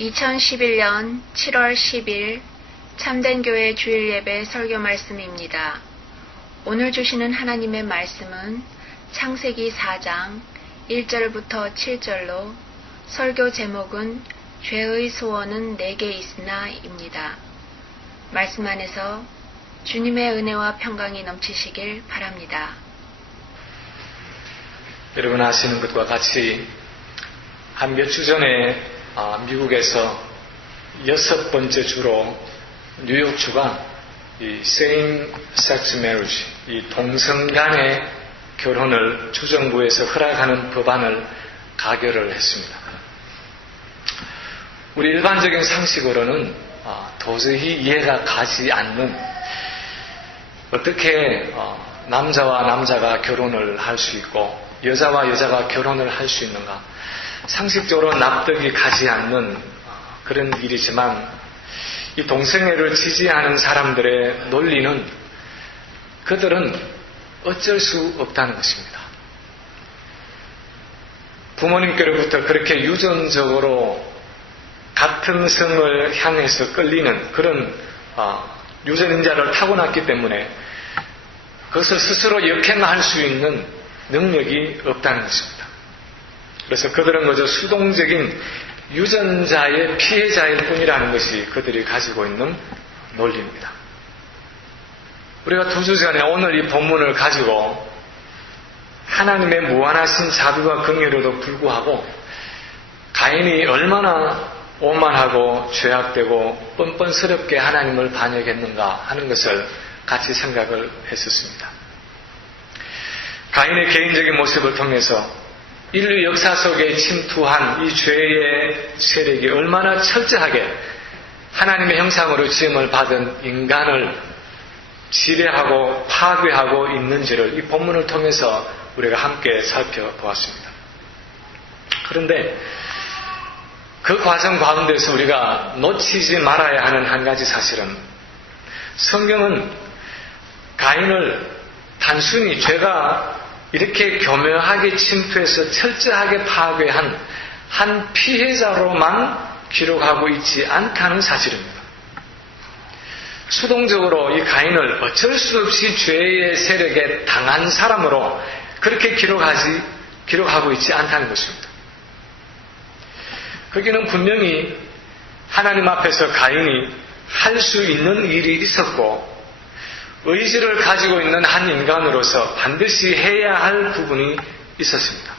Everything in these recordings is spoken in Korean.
2011년 7월 10일 참된교회 주일예배 설교 말씀입니다. 오늘 주시는 하나님의 말씀은 창세기 4장 1절부터 7절로 설교 제목은 죄의 소원은 내게 있으나 입니다. 말씀 안에서 주님의 은혜와 평강이 넘치시길 바랍니다. 여러분 아시는 것과 같이 한 몇 주 전에 미국에서 6번째 주로 뉴욕주가 이 same sex marriage, 이 동성 간의 결혼을 주정부에서 허락하는 법안을 가결을 했습니다. 우리 일반적인 상식으로는 도저히 이해가 가지 않는, 어떻게 남자와 남자가 결혼을 할 수 있고 여자와 여자가 결혼을 할 수 있는가, 상식적으로 납득이 가지 않는 그런 일이지만, 이 동성애를 지지하는 사람들의 논리는 그들은 어쩔 수 없다는 것입니다. 부모님께로부터 그렇게 유전적으로 같은 성을 향해서 끌리는 그런 유전인자를 타고났기 때문에 그것을 스스로 역행할 수 있는 능력이 없다는 것입니다. 그래서 그들은 그저 수동적인 유전자의 피해자일 뿐이라는 것이 그들이 가지고 있는 논리입니다. 우리가 2주 전에 오늘 이 본문을 가지고 하나님의 무한하신 자비와 긍휼에도 불구하고 가인이 얼마나 오만하고 죄악되고 뻔뻔스럽게 하나님을 반역했는가 하는 것을 같이 생각을 했었습니다. 가인의 개인적인 모습을 통해서 인류 역사 속에 침투한 이 죄의 세력이 얼마나 철저하게 하나님의 형상으로 지음을 받은 인간을 지배하고 파괴하고 있는지를 이 본문을 통해서 우리가 함께 살펴보았습니다. 그런데 그 과정 가운데서 우리가 놓치지 말아야 하는 한 가지 사실은, 성경은 가인을 단순히 죄가 이렇게 교묘하게 침투해서 철저하게 파괴한 한 피해자로만 기록하고 있지 않다는 사실입니다. 수동적으로 이 가인을 어쩔 수 없이 죄의 세력에 당한 사람으로 그렇게 기록하고 있지 않다는 것입니다. 거기는 분명히 하나님 앞에서 가인이 할 수 있는 일이 있었고 의지를 가지고 있는 한 인간으로서 반드시 해야 할 부분이 있었습니다.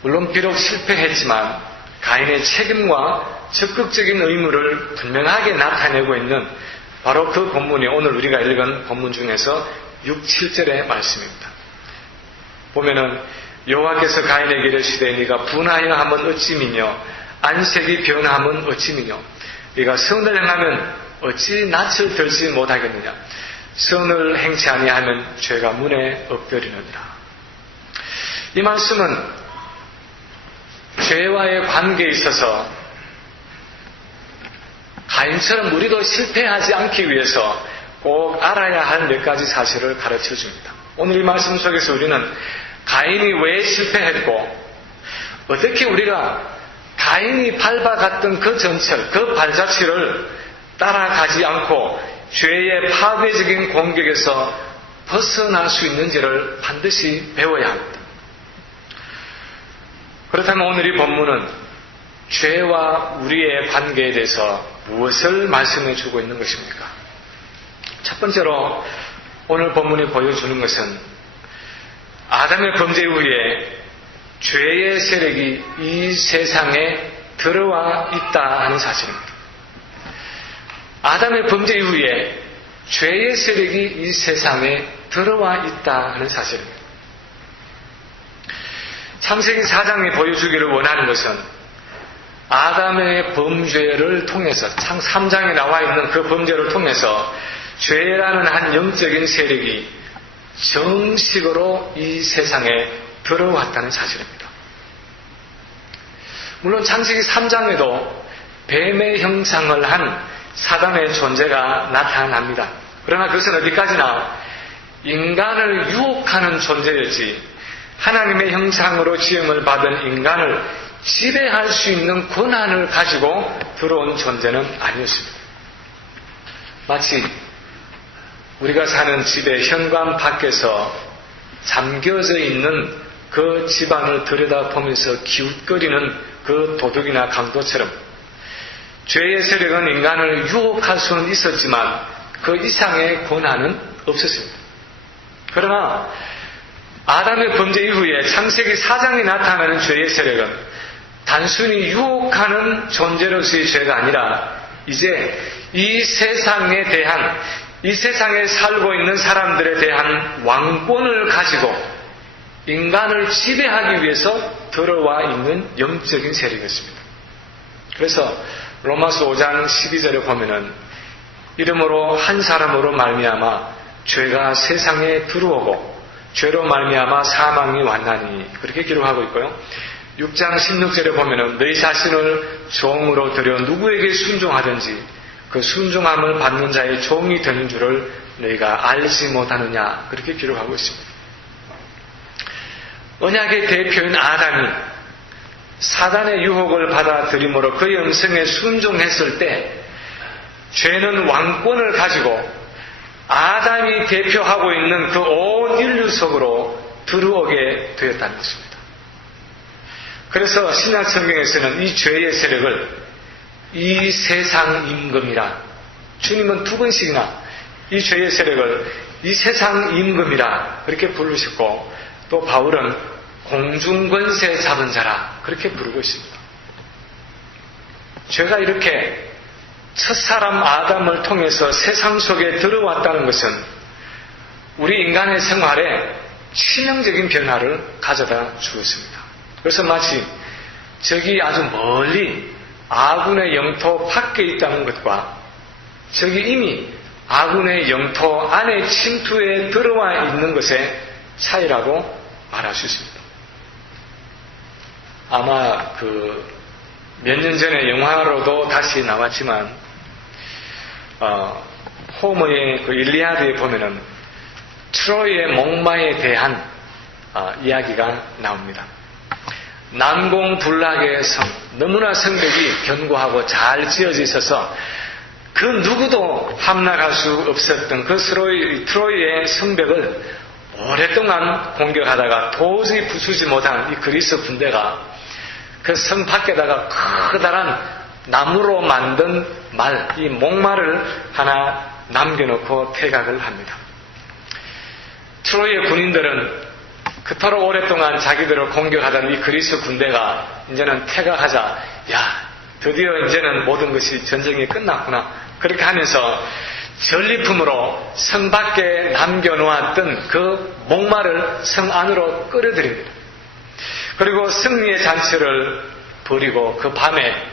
물론 비록 실패했지만 가인의 책임과 적극적인 의무를 분명하게 나타내고 있는 바로 그 본문이 오늘 우리가 읽은 본문 중에서 6, 7절의 말씀입니다. 보면은 여호와께서 가인에게 이르시되 네가 분하여 하면 어찌 미뇨 안색이 변하면 어찌 미뇨 네가 선을 행하면 어찌 낯을 들지 못하겠느냐 선을 행치 아니하면 죄가 문에 엎드리느니라. 이 말씀은 죄와의 관계에 있어서 가인처럼 우리도 실패하지 않기 위해서 꼭 알아야 할 몇 가지 사실을 가르쳐 줍니다. 오늘 이 말씀 속에서 우리는 가인이 왜 실패했고 어떻게 우리가 가인이 밟아갔던 그 전철, 그 발자취를 따라가지 않고 죄의 파괴적인 공격에서 벗어날 수 있는지를 반드시 배워야 합니다. 그렇다면 오늘 이 본문은 죄와 우리의 관계에 대해서 무엇을 말씀해 주고 있는 것입니까? 첫 번째로 오늘 본문이 보여주는 것은 아담의 범죄 이후에 죄의 세력이 이 세상에 들어와 있다 하는 사실입니다. 아담의 범죄 이후에 죄의 세력이 이 세상에 들어와 있다 하는 사실입니다. 창세기 4장이 보여주기를 원하는 것은 아담의 범죄를 통해서, 창 3장에 나와 있는 그 범죄를 통해서 죄라는 한 영적인 세력이 정식으로 이 세상에 들어왔다는 사실입니다. 물론 창세기 3장에도 뱀의 형상을 한 사단의 존재가 나타납니다. 그러나 그것은 어디까지나 인간을 유혹하는 존재였지 하나님의 형상으로 지음을 받은 인간을 지배할 수 있는 권한을 가지고 들어온 존재는 아니었습니다. 마치 우리가 사는 집의 현관 밖에서 잠겨져 있는 그 집안을 들여다보면서 기웃거리는 그 도둑이나 강도처럼 죄의 세력은 인간을 유혹할 수는 있었지만 그 이상의 권한은 없었습니다. 그러나 아담의 범죄 이후에 창세기 4장에 나타나는 죄의 세력은 단순히 유혹하는 존재로서의 죄가 아니라 이제 이 세상에 대한, 이 세상에 살고 있는 사람들에 대한 왕권을 가지고 인간을 지배하기 위해서 들어와 있는 영적인 세력이었습니다. 그래서 로마서 5장 12절에 보면은 이름으로 한 사람으로 말미암아 죄가 세상에 들어오고 죄로 말미암아 사망이 왔나니 그렇게 기록하고 있고요. 6장 16절에 보면은 너희 자신을 종으로 들여 누구에게 순종하든지 그 순종함을 받는 자의 종이 되는 줄을 너희가 알지 못하느냐 그렇게 기록하고 있습니다. 언약의 대표인 아담이 사단의 유혹을 받아들임으로 그의 음성에 순종했을 때 죄는 왕권을 가지고 아담이 대표하고 있는 그 온 인류 속으로 들어오게 되었다는 것입니다. 그래서 신약 성경에서는 이 죄의 세력을 이 세상 임금이라, 주님은 2번씩이나 이 죄의 세력을 이 세상 임금이라 그렇게 부르셨고, 또 바울은 공중권세 잡은 자라 그렇게 부르고 있습니다. 죄가 이렇게 첫사람 아담을 통해서 세상 속에 들어왔다는 것은 우리 인간의 생활에 치명적인 변화를 가져다 주었습니다. 그래서 마치 저기 아주 멀리 아군의 영토 밖에 있다는 것과 저기 이미 아군의 영토 안에 침투해 들어와 있는 것의 차이라고 말할 수 있습니다. 아마 몇 년 전에 영화로도 다시 나왔지만 호머의 일리아드에 보면은 트로이의 목마에 대한 이야기가 나옵니다. 난공불락의 성, 너무나 성벽이 견고하고 잘 지어져 있어서 그 누구도 함락할 수 없었던 그 트로이의 성벽을 오랫동안 공격하다가 도저히 부수지 못한 이 그리스 군대가 그 성 밖에다가 커다란 나무로 만든 말, 이 목말을 하나 남겨놓고 퇴각을 합니다. 트로이의 군인들은 그토록 오랫동안 자기들을 공격하던 이 그리스 군대가 이제는 퇴각하자, 야, 드디어 이제는 모든 것이 전쟁이 끝났구나. 그렇게 하면서 전리품으로 성 밖에 남겨놓았던 그 목말을 성 안으로 끌어들입니다. 그리고 승리의 잔치를 벌이고 그 밤에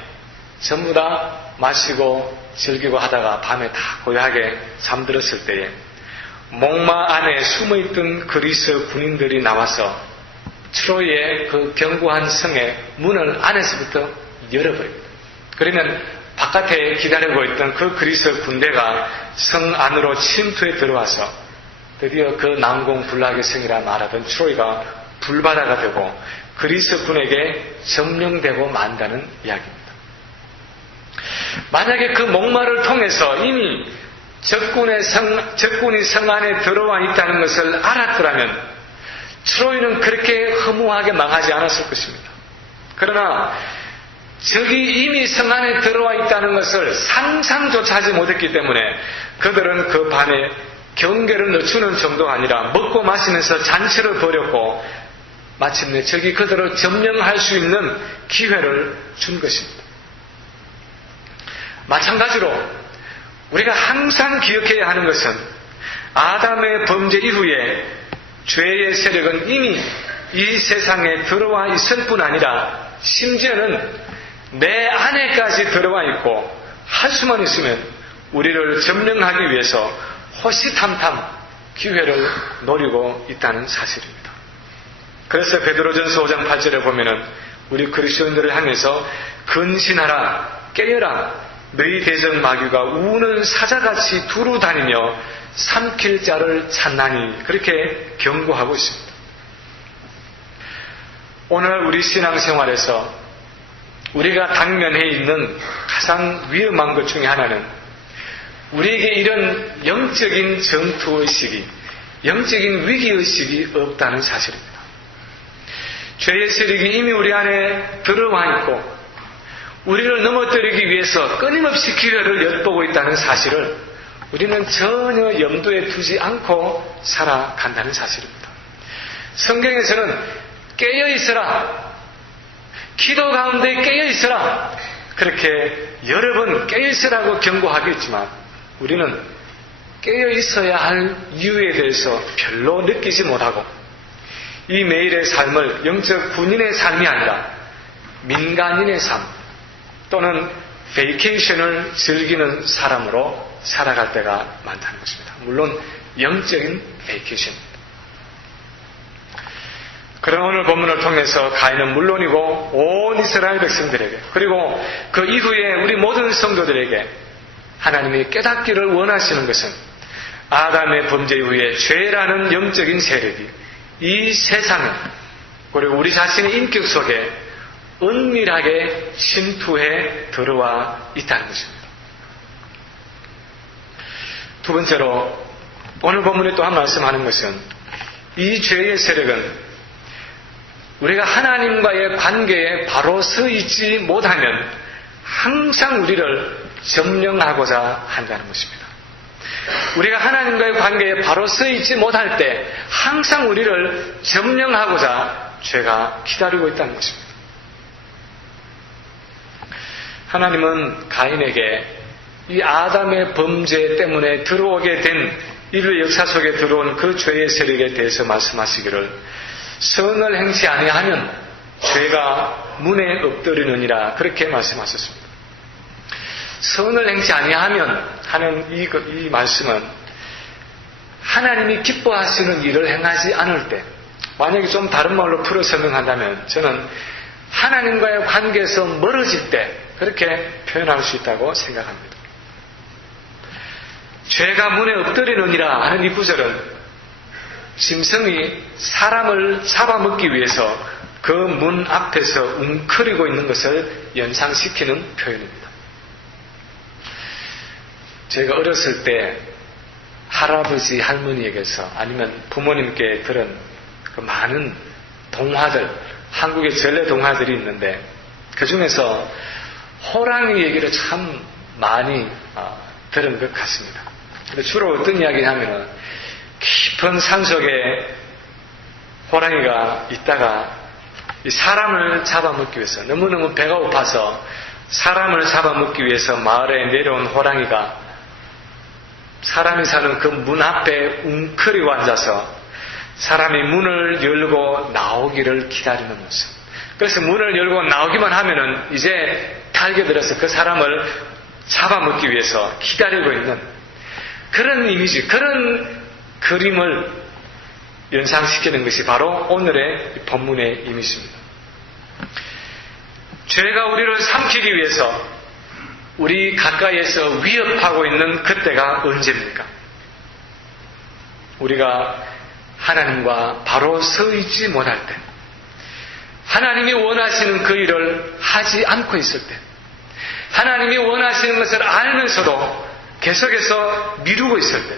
전부 다 마시고 즐기고 하다가 밤에 다 고요하게 잠들었을 때에 목마 안에 숨어있던 그리스 군인들이 나와서 트로이의 그 견고한 성의 문을 안에서부터 열어버립니다. 그러면 바깥에 기다리고 있던 그 그리스 군대가 성 안으로 침투해 들어와서 드디어 그 난공불락의 성이라 말하던 트로이가 불바다가 되고 그리스 군에게 점령되고 만다는 이야기입니다. 만약에 그 목마를 통해서 이미 적군이 성 안에 들어와 있다는 것을 알았더라면 트로이는 그렇게 허무하게 망하지 않았을 것입니다. 그러나 적이 이미 성 안에 들어와 있다는 것을 상상조차 하지 못했기 때문에 그들은 그 밤에 경계를 늦추는 정도가 아니라 먹고 마시면서 잔치를 벌였고 마침내 적이 그들을 점령할 수 있는 기회를 준 것입니다. 마찬가지로 우리가 항상 기억해야 하는 것은 아담의 범죄 이후에 죄의 세력은 이미 이 세상에 들어와 있을 뿐 아니라 심지어는 내 안에까지 들어와 있고 할 수만 있으면 우리를 점령하기 위해서 호시탐탐 기회를 노리고 있다는 사실입니다. 그래서 베드로전서 5장 8절에 보면은 우리 그리스도인들을 향해서 근신하라, 깨어라, 너희 대적 마귀가 우는 사자같이 두루 다니며 삼킬 자를 찾나니 그렇게 경고하고 있습니다. 오늘 우리 신앙생활에서 우리가 당면해 있는 가장 위험한 것 중에 하나는 우리에게 이런 영적인 전투의식이, 영적인 위기의식이 없다는 사실입니다. 죄의 세력이 이미 우리 안에 들어와 있고 우리를 넘어뜨리기 위해서 끊임없이 기회를 엿보고 있다는 사실을 우리는 전혀 염두에 두지 않고 살아간다는 사실입니다. 성경에서는 깨어있어라, 기도 가운데 깨어있어라, 그렇게 여러 번 깨어있으라고 경고하겠지만 우리는 깨어있어야 할 이유에 대해서 별로 느끼지 못하고 이 매일의 삶을 영적 군인의 삶이 아니라 민간인의 삶 또는 베이케이션을 즐기는 사람으로 살아갈 때가 많다는 것입니다. 물론 영적인 베이케이션입니다. 그런 오늘 본문을 통해서 가인은 물론이고 온 이스라엘 백성들에게 그리고 그 이후에 우리 모든 성도들에게 하나님이 깨닫기를 원하시는 것은 아담의 범죄 이후에 죄라는 영적인 세력이 이 세상에 그리고 우리 자신의 인격 속에 은밀하게 침투해 들어와 있다는 것입니다. 두 번째로 오늘 본문에 또 한 말씀하는 것은 이 죄의 세력은 우리가 하나님과의 관계에 바로 서 있지 못하면 항상 우리를 점령하고자 한다는 것입니다. 우리가 하나님과의 관계에 바로 서 있지 못할 때 항상 우리를 점령하고자 죄가 기다리고 있다는 것입니다. 하나님은 가인에게 이 아담의 범죄 때문에 들어오게 된 인류 역사 속에 들어온 그 죄의 세력에 대해서 말씀하시기를 선을 행치 아니하면 죄가 문에 엎드리느니라 그렇게 말씀하셨습니다. 선을 행치 아니하면 하는 이 말씀은 하나님이 기뻐하시는 일을 행하지 않을 때, 만약에 좀 다른 말로 풀어 설명한다면 저는 하나님과의 관계에서 멀어질 때 그렇게 표현할 수 있다고 생각합니다. 죄가 문에 엎드리느니라 하는 이 구절은 짐승이 사람을 잡아먹기 위해서 그 문 앞에서 웅크리고 있는 것을 연상시키는 표현입니다. 제가 어렸을 때 할아버지 할머니에게서 아니면 부모님께 들은 그 많은 동화들, 한국의 전래 동화들이 있는데 그 중에서 호랑이 얘기를 참 많이 들은 것 같습니다. 근데 주로 어떤 이야기를 하면은 깊은 산속에 호랑이가 있다가 이 사람을 잡아먹기 위해서 너무너무 배가 고파서 사람을 잡아먹기 위해서 마을에 내려온 호랑이가 사람이 사는 그 문 앞에 웅크리고 앉아서 사람이 문을 열고 나오기를 기다리는 모습. 그래서 문을 열고 나오기만 하면은 이제 달겨들어서 그 사람을 잡아먹기 위해서 기다리고 있는 그런 이미지, 그런 그림을 연상시키는 것이 바로 오늘의 본문의 이미지입니다. 죄가 우리를 삼키기 위해서 우리 가까이에서 위협하고 있는 그때가 언제입니까? 우리가 하나님과 바로 서 있지 못할 때, 하나님이 원하시는 그 일을 하지 않고 있을 때, 하나님이 원하시는 것을 알면서도 계속해서 미루고 있을 때,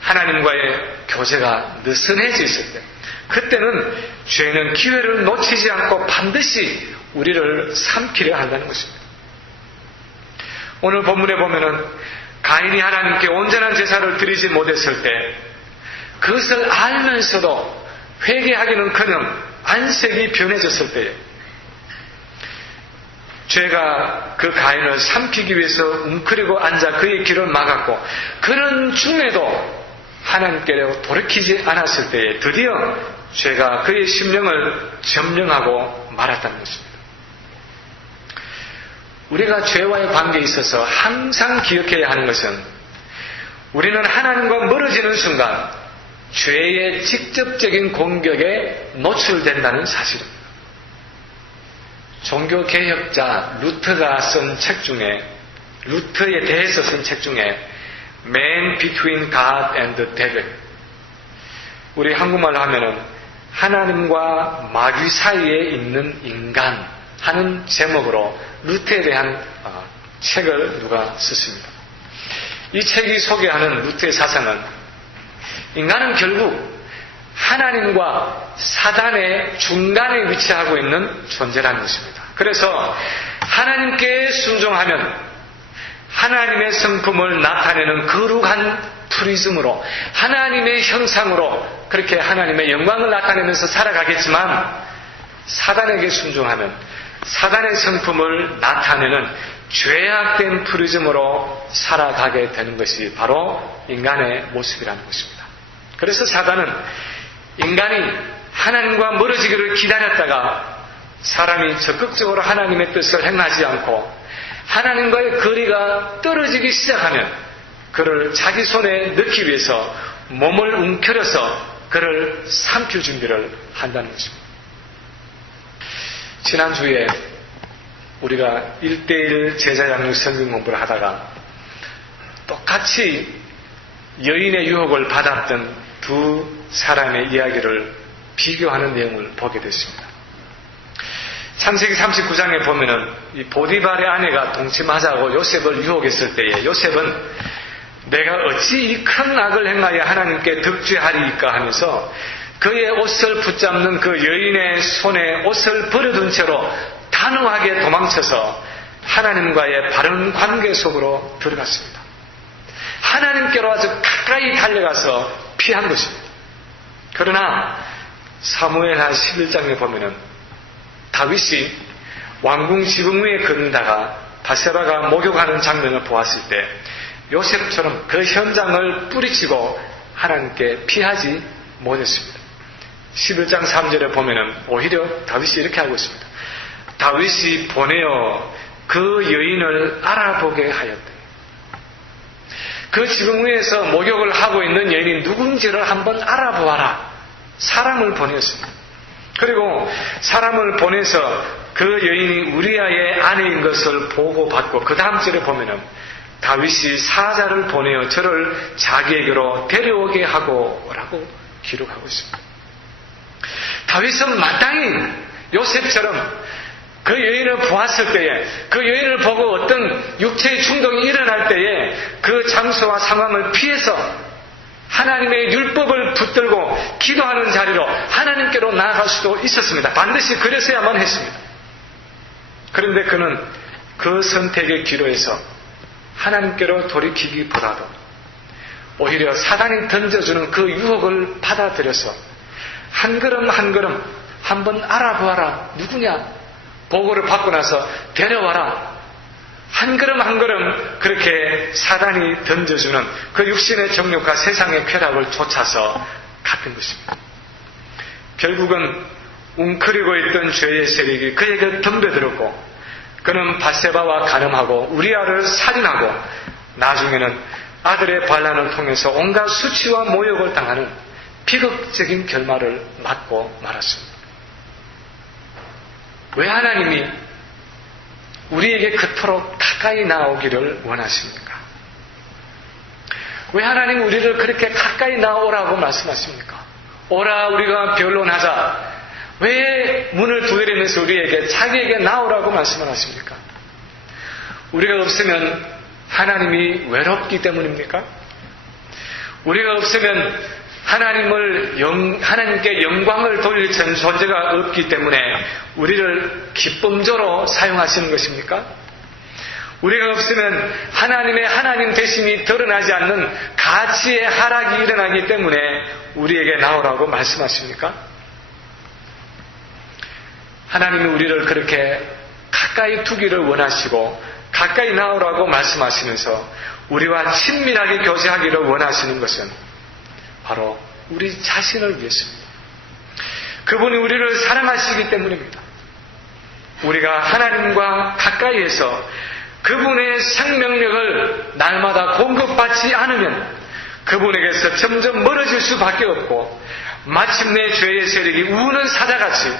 하나님과의 교제가 느슨해져 있을 때, 그때는 죄는 기회를 놓치지 않고 반드시 우리를 삼키려 한다는 것입니다. 오늘 본문에 보면은 가인이 하나님께 온전한 제사를 드리지 못했을 때 그것을 알면서도 회개하기는커녕 안색이 변해졌을 때에 죄가 그 가인을 삼키기 위해서 웅크리고 앉아 그의 길을 막았고 그런 중에도 하나님께로 돌이키지 않았을 때에 드디어 죄가 그의 심령을 점령하고 말았다는 것입니다. 우리가 죄와의 관계에 있어서 항상 기억해야 하는 것은 우리는 하나님과 멀어지는 순간 죄의 직접적인 공격에 노출된다는 사실입니다. 종교개혁자 루터가 쓴 책 중에, 루터에 대해서 쓴 책 중에 Man Between God and the Devil, 우리 한국말로 하면은 하나님과 마귀 사이에 있는 인간, 하는 제목으로 루트에 대한 책을 누가 썼습니다. 이 책이 소개하는 루트의 사상은 인간은 결국 하나님과 사단의 중간에 위치하고 있는 존재라는 것입니다. 그래서 하나님께 순종하면 하나님의 성품을 나타내는 거룩한 프리즘으로 하나님의 형상으로 그렇게 하나님의 영광을 나타내면서 살아가겠지만 사단에게 순종하면 사단의 성품을 나타내는 죄악된 프리즘으로 살아가게 되는 것이 바로 인간의 모습이라는 것입니다. 그래서 사단은 인간이 하나님과 멀어지기를 기다렸다가 사람이 적극적으로 하나님의 뜻을 행하지 않고 하나님과의 거리가 떨어지기 시작하면 그를 자기 손에 넣기 위해서 몸을 움켜려서 그를 삼킬 준비를 한다는 것입니다. 지난주에 우리가 1:1 제자 양육 성경 공부를 하다가 똑같이 여인의 유혹을 받았던 두 사람의 이야기를 비교하는 내용을 보게 됐습니다. 창세기 39장에 보면은 이 보디발의 아내가 동침하자고 요셉을 유혹했을 때에 요셉은 내가 어찌 이 큰 악을 행하여 하나님께 덕죄하리이까 하면서 그의 옷을 붙잡는 그 여인의 손에 옷을 버려둔 채로 단호하게 도망쳐서 하나님과의 바른 관계 속으로 들어갔습니다. 하나님께로 아주 가까이 달려가서 피한 것입니다. 그러나 사무엘하 11장에 보면은 다윗이 왕궁 지붕 위에 걷다가 바세바가 목욕하는 장면을 보았을 때 요셉처럼 그 현장을 뿌리치고 하나님께 피하지 못했습니다. 11장 3절에 보면은 오히려 다윗이 이렇게 하고 있습니다. 다윗이 보내어 그 여인을 알아보게 하였다. 그 지붕 위에서 목욕을 하고 있는 여인이 누군지를 한번 알아보아라. 사람을 보냈습니다. 그리고 사람을 보내서 그 여인이 우리아의 아내인 것을 보고받고 그 다음 절에 보면은 다윗이 사자를 보내어 저를 자기에게로 데려오게 하고 라고 기록하고 있습니다. 다윗은 마땅히 요셉처럼 그 여인을 보았을 때에 그 여인을 보고 어떤 육체의 충동이 일어날 때에 그 장소와 상황을 피해서 하나님의 율법을 붙들고 기도하는 자리로 하나님께로 나아갈 수도 있었습니다. 반드시 그랬어야만 했습니다. 그런데 그는 그 선택의 기로에서 하나님께로 돌이키기보다도 오히려 사단이 던져주는 그 유혹을 받아들여서 한 걸음 한 걸음 한번 알아보아라. 누구냐? 보고를 받고 나서 데려와라. 한 걸음 한 걸음 그렇게 사단이 던져주는 그 육신의 정욕과 세상의 쾌락을 쫓아서 갔던 것입니다. 결국은 웅크리고 있던 죄의 세력이 그에게 덤벼들었고 그는 바세바와 간음하고 우리아를 살인하고 나중에는 아들의 반란을 통해서 온갖 수치와 모욕을 당하는 비극적인 결말을 맞고 말았습니다. 왜 하나님이 우리에게 그토록 가까이 나오기를 원하십니까? 왜 하나님 우리를 그렇게 가까이 나오라고 말씀하십니까? 오라 우리가 변론하자. 왜 문을 두드리면서 우리에게 자기에게 나오라고 말씀을 하십니까? 우리가 없으면 하나님이 외롭기 때문입니까? 우리가 없으면 하나님께 영광을 돌릴 존재가 없기 때문에 우리를 기쁨조로 사용하시는 것입니까? 우리가 없으면 하나님의 하나님 되심이 드러나지 않는 가치의 하락이 일어나기 때문에 우리에게 나오라고 말씀하십니까? 하나님이 우리를 그렇게 가까이 두기를 원하시고 가까이 나오라고 말씀하시면서 우리와 친밀하게 교제하기를 원하시는 것은 바로 우리 자신을 위해서입니다. 그분이 우리를 사랑하시기 때문입니다. 우리가 하나님과 가까이에서 그분의 생명력을 날마다 공급받지 않으면 그분에게서 점점 멀어질 수밖에 없고 마침내 죄의 세력이 우는 사자같이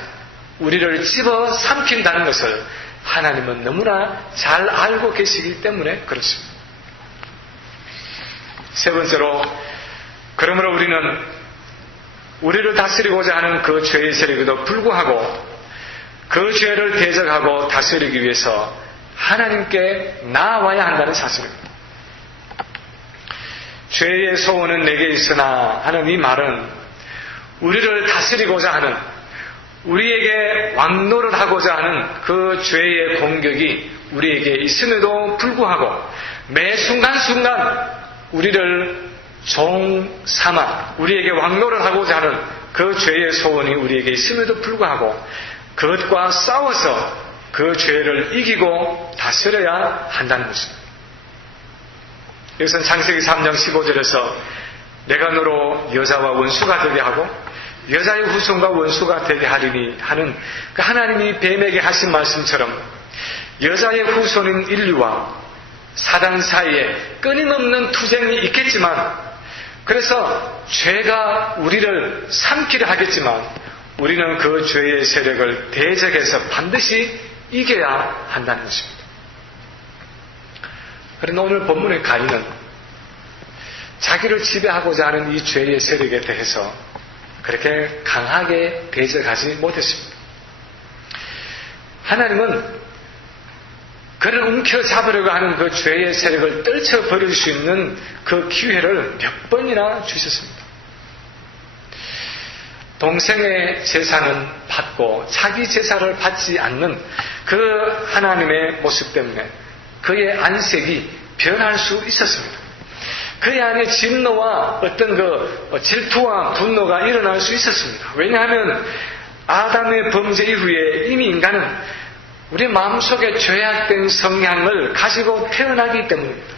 우리를 집어 삼킨다는 것을 하나님은 너무나 잘 알고 계시기 때문에 그렇습니다. 세 번째로 그러므로 우리는 우리를 다스리고자 하는 그 죄의 세력에도 불구하고 그 죄를 대적하고 다스리기 위해서 하나님께 나아와야 한다는 사실입니다. 죄의 소원은 내게 있으나 하는 이 말은 우리를 다스리고자 하는, 우리에게 왕노를 하고자 하는 그 죄의 공격이 우리에게 있음에도 불구하고 매 순간순간 우리를 종 삼아 우리에게 왕노를 하고자 하는 그 죄의 소원이 우리에게 있음에도 불구하고 그것과 싸워서 그 죄를 이기고 다스려야 한다는 것입니다. 이것은 창세기 3장 15절에서 내가 너로 여자와 원수가 되게 하고 여자의 후손과 원수가 되게 하리니 하는 그 하나님이 뱀에게 하신 말씀처럼 여자의 후손인 인류와 사단 사이에 끊임없는 투쟁이 있겠지만, 그래서 죄가 우리를 삼키려 하겠지만 우리는 그 죄의 세력을 대적해서 반드시 이겨야 한다는 것입니다. 그러나 오늘 본문의 가인은 자기를 지배하고자 하는 이 죄의 세력에 대해서 그렇게 강하게 대적하지 못했습니다. 하나님은 그를 움켜잡으려고 하는 그 죄의 세력을 떨쳐버릴 수 있는 그 기회를 몇 번이나 주셨습니다. 동생의 제사는 받고 자기 제사를 받지 않는 그 하나님의 모습 때문에 그의 안색이 변할 수 있었습니다. 그의 안에 진노와 어떤 그 질투와 분노가 일어날 수 있었습니다. 왜냐하면 아담의 범죄 이후에 이미 인간은 우리 마음속에 죄악된 성향을 가지고 태어나기 때문입니다.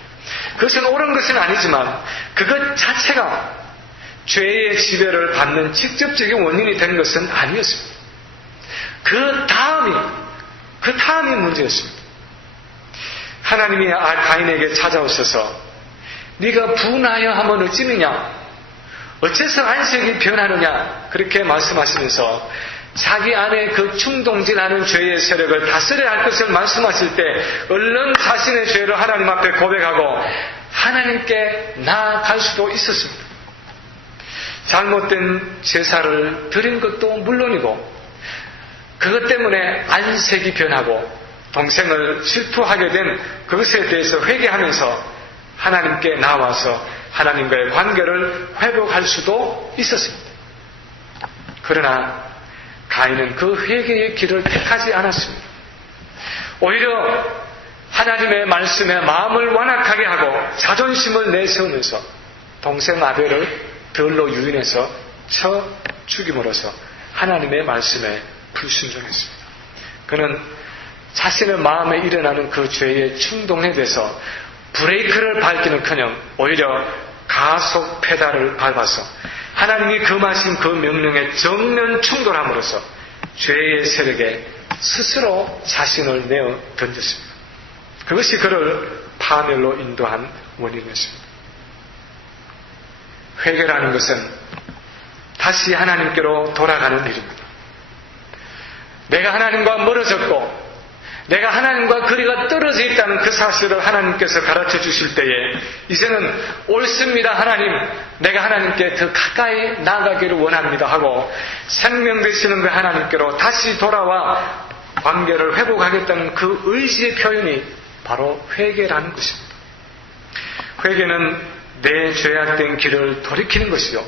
그것은 옳은 것은 아니지만 그것 자체가 죄의 지배를 받는 직접적인 원인이 된 것은 아니었습니다. 그 다음이 문제였습니다. 하나님이 가인에게 찾아오셔서 네가 분하여 하면 어찌느냐, 어째서 안색이 변하느냐 그렇게 말씀하시면서 자기 안에 그 충동질하는 죄의 세력을 다스려야 할 것을 말씀하실 때 얼른 자신의 죄를 하나님 앞에 고백하고 하나님께 나아갈 수도 있었습니다. 잘못된 제사를 드린 것도 물론이고 그것 때문에 안색이 변하고 동생을 질투하게 된 그것에 대해서 회개하면서 하나님께 나와서 하나님과의 관계를 회복할 수도 있었습니다. 그러나 가인은 그 회개의 길을 택하지 않았습니다. 오히려 하나님의 말씀에 마음을 완악하게 하고 자존심을 내세우면서 동생 아벨을 들로 유인해서 쳐 죽임으로써 하나님의 말씀에 불순종했습니다. 그는 자신의 마음에 일어나는 그 죄의 충동에 대해서 브레이크를 밟기는커녕 오히려 가속 페달을 밟아서 하나님이 금하신 그 명령에 정면 충돌함으로써 죄의 세력에 스스로 자신을 내어 던졌습니다. 그것이 그를 파멸로 인도한 원인이었습니다. 회개라는 것은 다시 하나님께로 돌아가는 일입니다. 내가 하나님과 멀어졌고 내가 하나님과 거리가 떨어져 있다는 그 사실을 하나님께서 가르쳐 주실 때에 이제는 옳습니다 하나님, 내가 하나님께 더 가까이 나아가기를 원합니다 하고 생명 되시는 그 하나님께로 다시 돌아와 관계를 회복하겠다는 그 의지의 표현이 바로 회개라는 것입니다. 회개는 내 죄악된 길을 돌이키는 것이요,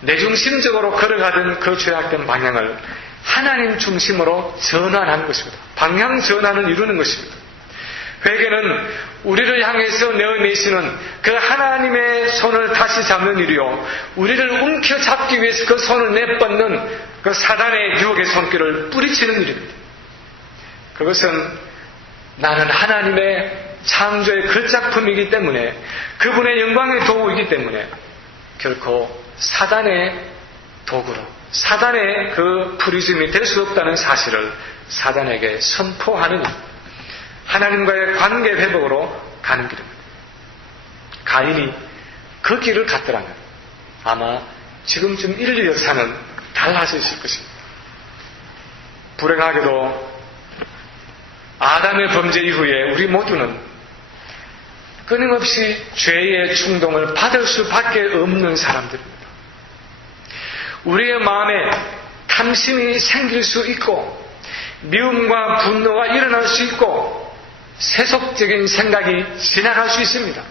내 중심적으로 걸어가던 그 죄악된 방향을 하나님 중심으로 전환하는 것입니다. 방향 전환을 이루는 것입니다. 회개는 우리를 향해서 내어내시는 그 하나님의 손을 다시 잡는 일이요, 우리를 움켜잡기 위해서 그 손을 내뻗는 그 사단의 유혹의 손길을 뿌리치는 일입니다. 그것은 나는 하나님의 창조의 그 작품이기 때문에, 그분의 영광의 도구이기 때문에 결코 사단의 도구로, 사단의 그 프리즘이 될 수 없다는 사실을 사단에게 선포하는 일, 하나님과의 관계 회복으로 가는 길입니다. 가인이 그 길을 갔더라면 아마 지금쯤 인류 역사는 달라졌을 것입니다. 불행하게도 아담의 범죄 이후에 우리 모두는 끊임없이 죄의 충동을 받을 수밖에 없는 사람들입니다. 우리의 마음에 탐심이 생길 수 있고 미움과 분노가 일어날 수 있고 세속적인 생각이 지나갈 수 있습니다.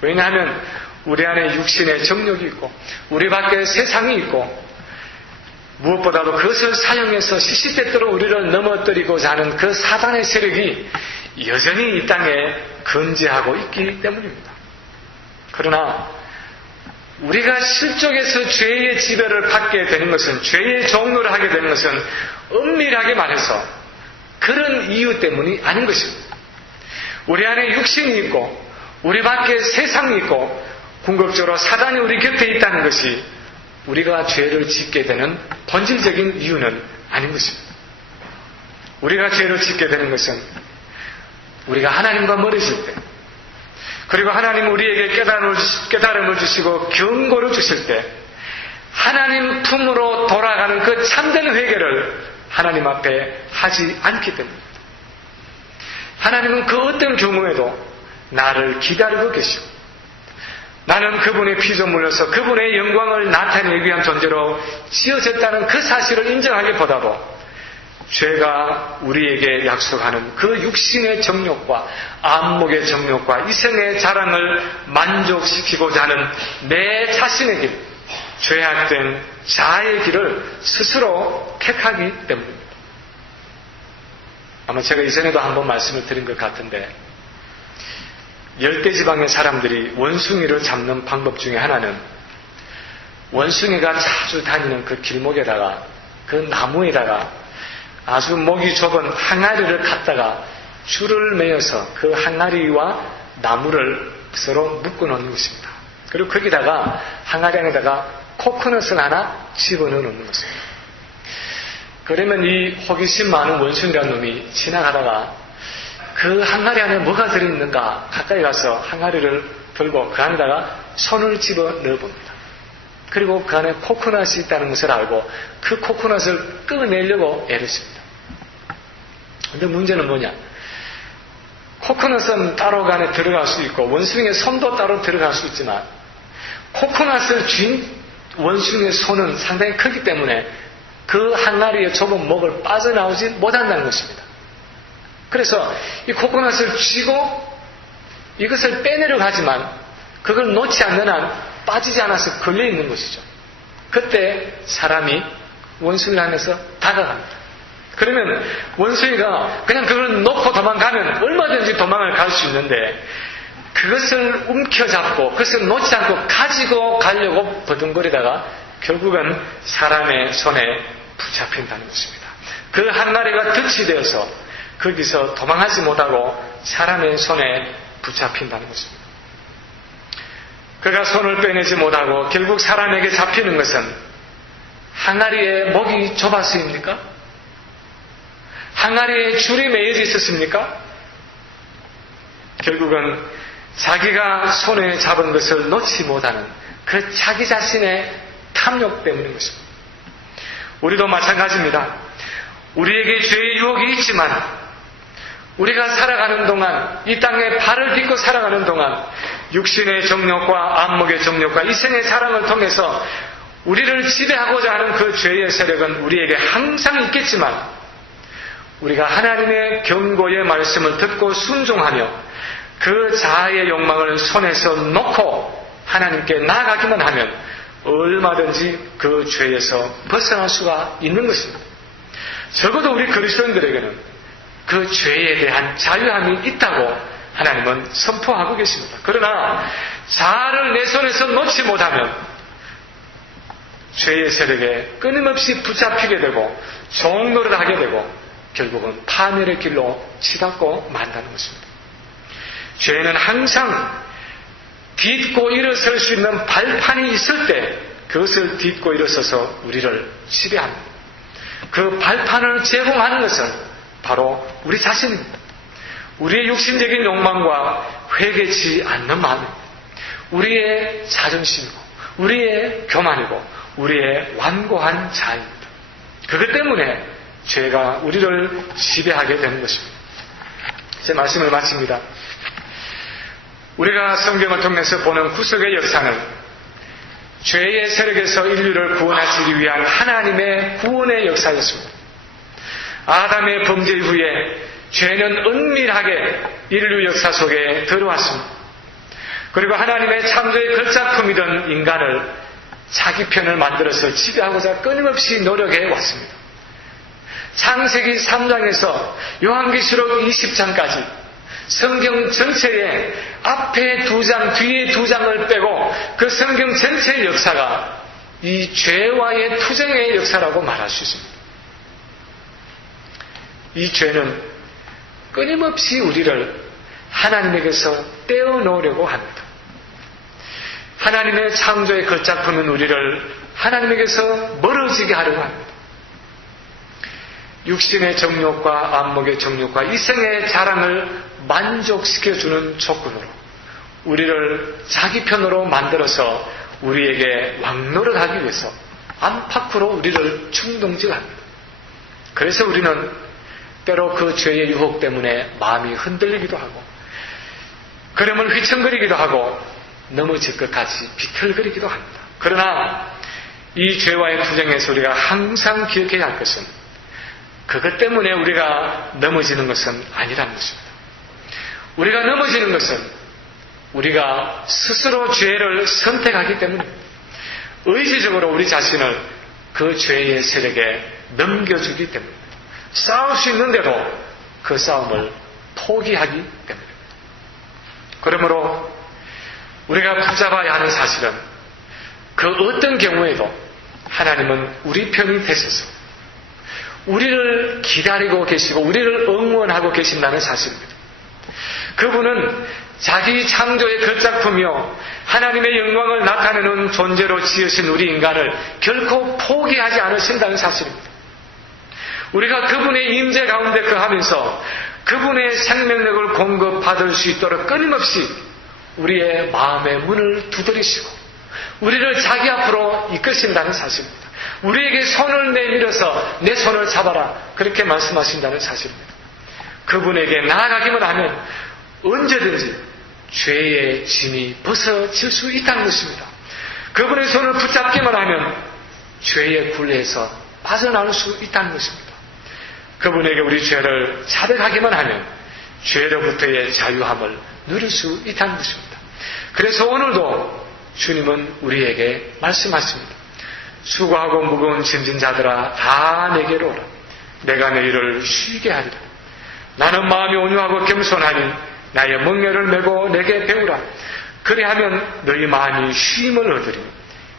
왜냐하면 우리 안에 육신의 정욕이 있고 우리 밖에 세상이 있고 무엇보다도 그것을 사용해서 시시때때로 우리를 넘어뜨리고자 하는 그 사단의 세력이 여전히 이 땅에 건재하고 있기 때문입니다. 그러나 우리가 실족에서 죄의 지배를 받게 되는 것은, 죄의 종로를 하게 되는 것은 엄밀하게 말해서 그런 이유 때문이 아닌 것입니다. 우리 안에 육신이 있고 우리 밖에 세상이 있고 궁극적으로 사단이 우리 곁에 있다는 것이 우리가 죄를 짓게 되는 본질적인 이유는 아닌 것입니다. 우리가 죄를 짓게 되는 것은 우리가 하나님과 멀어질 때, 그리고 하나님 우리에게 깨달음을 주시고 경고를 주실 때 하나님 품으로 돌아가는 그 참된 회개를 하나님 앞에 하지 않기 때문입니다. 하나님은 그 어떤 경우에도 나를 기다리고 계시고 나는 그분의 피조물로서 그분의 영광을 나타내기 위한 존재로 지어졌다는 그 사실을 인정하기보다도 죄가 우리에게 약속하는 그 육신의 정욕과 안목의 정욕과 이생의 자랑을 만족시키고자 하는 내 자신의 길, 죄악된 자아의 길을 스스로 택하기 때문입니다. 아마 제가 이전에도 한번 말씀을 드린 것 같은데, 열대지방의 사람들이 원숭이를 잡는 방법 중에 하나는 원숭이가 자주 다니는 그 길목에다가, 그 나무에다가 아주 목이 좁은 항아리를 갖다가 줄을 매어서 그 항아리와 나무를 서로 묶어 놓는 것입니다. 그리고 거기다가 항아리 안에다가 코코넛을 하나 집어넣어 놓는 것입니다. 그러면 이 호기심 많은 원숭이라는 놈이 지나가다가 그 항아리 안에 뭐가 들어있는가 가까이 가서 항아리를 들고 그 안에다가 손을 집어 넣어봅니다. 그리고 그 안에 코코넛이 있다는 것을 알고 그 코코넛을 꺼내려고 애를 씁니다. 근데 문제는 뭐냐? 코코넛은 따로 그 안에 들어갈 수 있고 원숭이의 손도 따로 들어갈 수 있지만 코코넛을 쥔 원숭이의 손은 상당히 크기 때문에 그 항아리의 좁은 목을 빠져나오지 못한다는 것입니다. 그래서 이 코코넛을 쥐고 이것을 빼내려고 하지만 그걸 놓지 않는 한 빠지지 않아서 걸려있는 것이죠. 그때 사람이 원숭이 안에서 다가갑니다. 그러면 원숭이가 그냥 그걸 놓고 도망가면 얼마든지 도망을 갈 수 있는데 그것을 움켜잡고 그것을 놓지 않고 가지고 가려고 버둥거리다가 결국은 사람의 손에 붙잡힌다는 것입니다. 그 항아리가 덫이 되어서 거기서 도망하지 못하고 사람의 손에 붙잡힌다는 것입니다. 그가 손을 빼내지 못하고 결국 사람에게 잡히는 것은 항아리의 목이 좁았습니까? 항아리에 줄이 매여져 있었습니까? 결국은 자기가 손에 잡은 것을 놓지 못하는 그 자기 자신의 탐욕 때문인 것입니다. 우리도 마찬가지입니다. 우리에게 죄의 유혹이 있지만 우리가 살아가는 동안, 이 땅에 발을 딛고 살아가는 동안 육신의 정욕과 안목의 정욕과 이생의 사랑을 통해서 우리를 지배하고자 하는 그 죄의 세력은 우리에게 항상 있겠지만 우리가 하나님의 경고의 말씀을 듣고 순종하며 그 자아의 욕망을 손에서 놓고 하나님께 나아가기만 하면 얼마든지 그 죄에서 벗어날 수가 있는 것입니다. 적어도 우리 그리스도인들에게는 그 죄에 대한 자유함이 있다고 하나님은 선포하고 계십니다. 그러나 자아를 내 손에서 놓지 못하면 죄의 세력에 끊임없이 붙잡히게 되고 종노를 하게 되고 결국은 파멸의 길로 치닫고 만다는 것입니다. 죄는 항상 딛고 일어설 수 있는 발판이 있을 때 그것을 딛고 일어서서 우리를 지배합니다. 그 발판을 제공하는 것은 바로 우리 자신입니다. 우리의 육신적인 욕망과 회개치 않는 마음입니다. 우리의 자존심이고 우리의 교만이고 우리의 완고한 자아입니다. 그것 때문에 죄가 우리를 지배하게 되는 것입니다. 제 말씀을 마칩니다. 우리가 성경을 통해서 보는 구속의 역사는 죄의 세력에서 인류를 구원하시기 위한 하나님의 구원의 역사였습니다. 아담의 범죄 이후에 죄는 은밀하게 인류 역사 속에 들어왔습니다. 그리고 하나님의 창조의 걸작품이던 인간을 자기 편을 만들어서 지배하고자 끊임없이 노력해 왔습니다. 창세기 3장에서 요한계시록 20장까지 성경 전체에 앞에 2장, 뒤에 2장을 빼고 그 성경 전체의 역사가 이 죄와의 투쟁의 역사라고 말할 수 있습니다. 이 죄는 끊임없이 우리를 하나님에게서 떼어놓으려고 합니다. 하나님의 창조의 걸작품은 우리를 하나님에게서 멀어지게 하려고 합니다. 육신의 정욕과 안목의 정욕과 이생의 자랑을 만족시켜주는 조건으로 우리를 자기 편으로 만들어서 우리에게 왕노릇하기 위해서 안팎으로 우리를 충동질합니다. 그래서 우리는 때로 그 죄의 유혹 때문에 마음이 흔들리기도 하고 걸음을 휘청거리기도 하고 넘어질 것까지 비틀거리기도 합니다. 그러나 이 죄와의 투쟁에서 우리가 항상 기억해야 할 것은 그것 때문에 우리가 넘어지는 것은 아니라는 것입니다. 우리가 넘어지는 것은 우리가 스스로 죄를 선택하기 때문입니다. 의지적으로 우리 자신을 그 죄의 세력에 넘겨주기 때문입니다. 싸울 수 있는데도 그 싸움을 포기하기 때문입니다. 그러므로 우리가 붙잡아야 하는 사실은 그 어떤 경우에도 하나님은 우리 편이 되셔서 우리를 기다리고 계시고 우리를 응원하고 계신다는 사실입니다. 그분은 자기 창조의 걸작품이요 하나님의 영광을 나타내는 존재로 지으신 우리 인간을 결코 포기하지 않으신다는 사실입니다. 우리가 그분의 임재 가운데 거하면서 그분의 생명력을 공급받을 수 있도록 끊임없이 우리의 마음의 문을 두드리시고 우리를 자기 앞으로 이끄신다는 사실입니다. 우리에게 손을 내밀어서 내 손을 잡아라 그렇게 말씀하신다는 사실입니다. 그분에게 나아가기만 하면 언제든지 죄의 짐이 벗어질 수 있다는 것입니다. 그분의 손을 붙잡기만 하면 죄의 굴레에서 빠져나올 수 있다는 것입니다. 그분에게 우리 죄를 자백하기만 하면 죄로부터의 자유함을 누릴 수 있다는 것입니다. 그래서 오늘도 주님은 우리에게 말씀하십니다. 수고하고 무거운 짐진 자들아 다 내게로 오라. 내가 너희를 쉬게 하리라. 나는 마음이 온유하고 겸손하니 나의 멍에를 메고 내게 배우라. 그리하면 너희 마음이 쉼을 얻으리니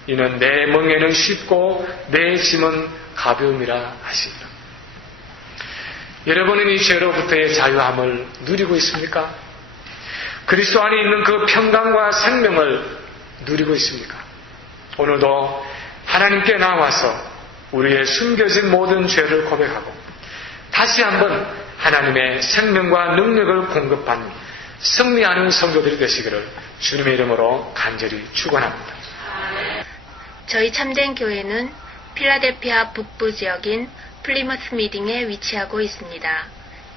이는 내 멍에는 쉽고 내 짐은 가벼움이라 하시니라. 여러분은 이 죄로부터의 자유함을 누리고 있습니까? 그리스도 안에 있는 그 평강과 생명을 누리고 있습니까? 오늘도 하나님께 나와서 우리의 숨겨진 모든 죄를 고백하고 다시 한번 하나님의 생명과 능력을 공급받는 승리하는 성도들이 되시기를 주님의 이름으로 간절히 축원합니다. 저희 참된교회는 필라델피아 북부 지역인 플리머스 미딩에 위치하고 있습니다.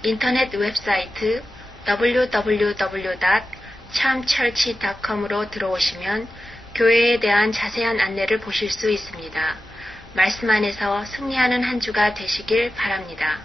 인터넷 웹사이트 www.chamchurch.com으로 들어오시면 교회에 대한 자세한 안내를 보실 수 있습니다. 말씀 안에서 승리하는 한 주가 되시길 바랍니다.